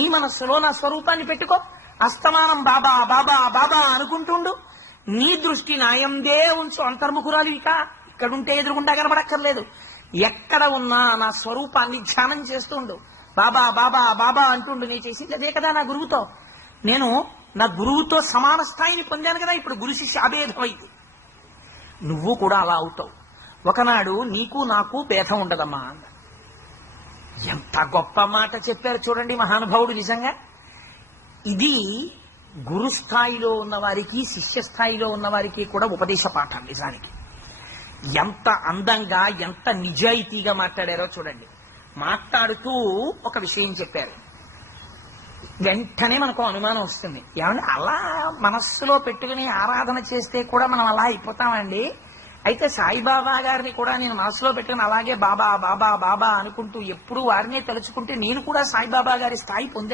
నీ మనస్సులో నా స్వరూపాన్ని పెట్టుకో. అస్తమానం బాబా బాబా బాబా అనుకుంటుండు. నీ దృష్టి నాయందే ఉంచు. అంతర్ముఖురాలు ఇక్కడుంటే ఎదురుగుండా కనబడక్కర్లేదు. ఎక్కడ ఉన్నా నా స్వరూపాన్ని ధ్యానం చేస్తుండు. బాబా బాబా బాబా అంటుండు. నేను చేసింది అదే కదా నా గురువుతో. నేను నా గురువుతో సమాన స్థాయిని పొందాను కదా. ఇప్పుడు గురు శిష్య అభేదమైంది. నువ్వు కూడా అలా అవుతావు. ఒకనాడు నీకు నాకు భేదం ఉండదమ్మా అన్న. ఎంత గొప్ప మాట చెప్పారు చూడండి మహానుభావుడు. నిజంగా ఇది గురు స్థాయిలో ఉన్న వారికి శిష్య స్థాయిలో ఉన్న వారికి కూడా ఉపదేశ పాఠం. నిజానికి ఎంత అందంగా ఎంత నిజాయితీగా మాట్లాడారో చూడండి. మాట్లాడుతూ ఒక విషయం చెప్పారు. వెంటనే మనకు అనుమానం వస్తుంది. ఏమంటే అలా మనస్సులో పెట్టుకుని ఆరాధన చేస్తే కూడా మనం అలా అయిపోతామండి. అయితే సాయిబాబా గారిని కూడా నేను మనసులో పెట్టుకుని అలాగే బాబా బాబా బాబా అనుకుంటూ ఎప్పుడు వారినే తలుచుకుంటే నేను కూడా సాయిబాబా గారి స్థాయి పొందాను.